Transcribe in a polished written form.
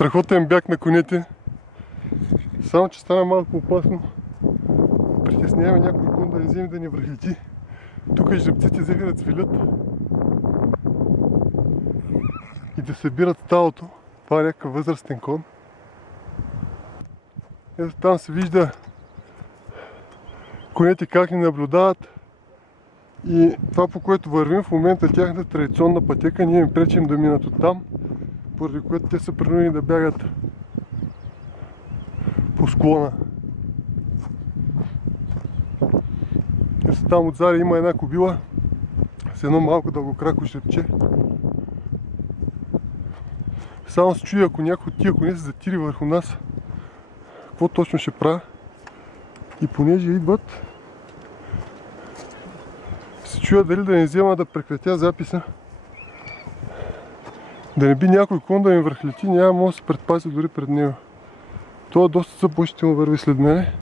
Страхотен бяг на конете. Само че стана малко опасно. Притесняваме някой кон да не вземе да ни връхлети. Тук жребците взеха да цвилят и да събират стадото. Това е някакъв възрастен кон. Ето там се вижда конете как ни наблюдават. И това, по което вървим в момента, тяхната традиционна пътека, ние им пречим да минат оттам, поради което те са принудени да бягат по склона. Ето там отзади има една кобила с едно малко дългокрако жребче. Само се чуя, ако някой от тия коне се затири върху нас, какво точно ще правя. И понеже идват, се чуя дали да не взема да прекратя записа. Да не би някой кон да ми връхлети, няма да се предпази дори пред него. Това доста съпощително върви след мене.